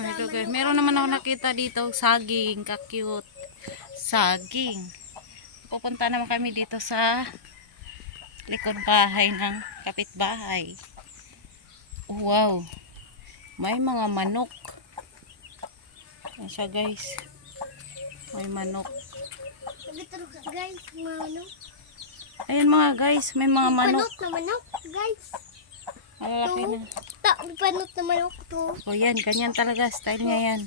Ito guys, meron naman ako nakita dito saging, ka-cute. Saging. Pupunta naman kami dito sa likod bahay ng kapitbahay. Wow. May mga manok. Ayan siya guys. May manok. Guys, manok. Ayan mga guys, may mga manok. Panot na manok, guys. Malalaki na. Panot na manok to. O yan, ganyan talaga. Style niya yan.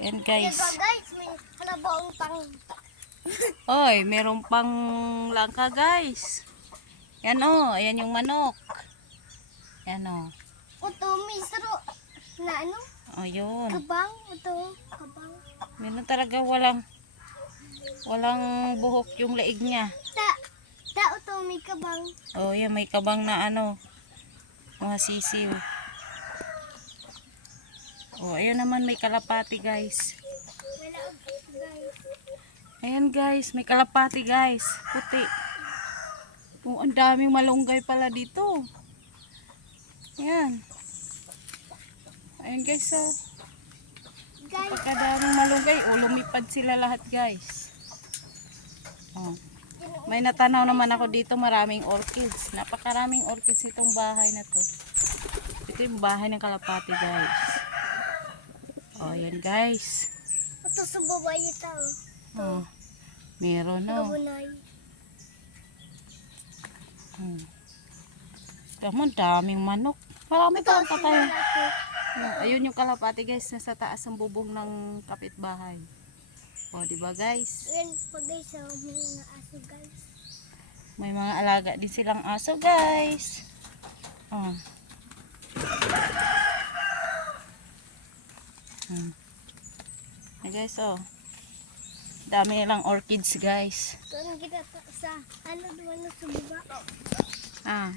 Ayan guys. Guys, may halabaong tang. Oy, merong pang langka guys. Yan o, ayan yung manok. Yan o. Ito, may saro. Na ano? O yun. Kabang. Ito, kabang. Meron talaga walang buhok yung leeg niya. Ito, may kabang. O yan, may kabang na ano. Mga sisiw. O, ayan naman may kalapati guys. Guys. Ayan guys, may kalapati guys. Puti. Oh, ang daming malunggay pala dito. Ayan. Ayan guys, oh. Guys, Pagkadaming malunggay, oh, lumipad sila lahat guys. Oh. May natanaw naman ako dito, maraming orchids. Napakaraming orchids itong bahay na to. Ito yung bahay ng kalapati guys. Oh, ayan guys. ito sa babae ito. Oh. Meron no. Kabunay. Tama, daming manok. Marami Ito, pa ang patay. ito. Ayun yung kalapati guys, nasa taas ng bubong ng kapitbahay. O, diba guys? Yan pa guys, sa mga aso guys. May mga alaga din silang aso guys. Oh. Hey guys, oh. Dami nilang orchids guys. Ito ang kita sa ano doon sa baba. Ah.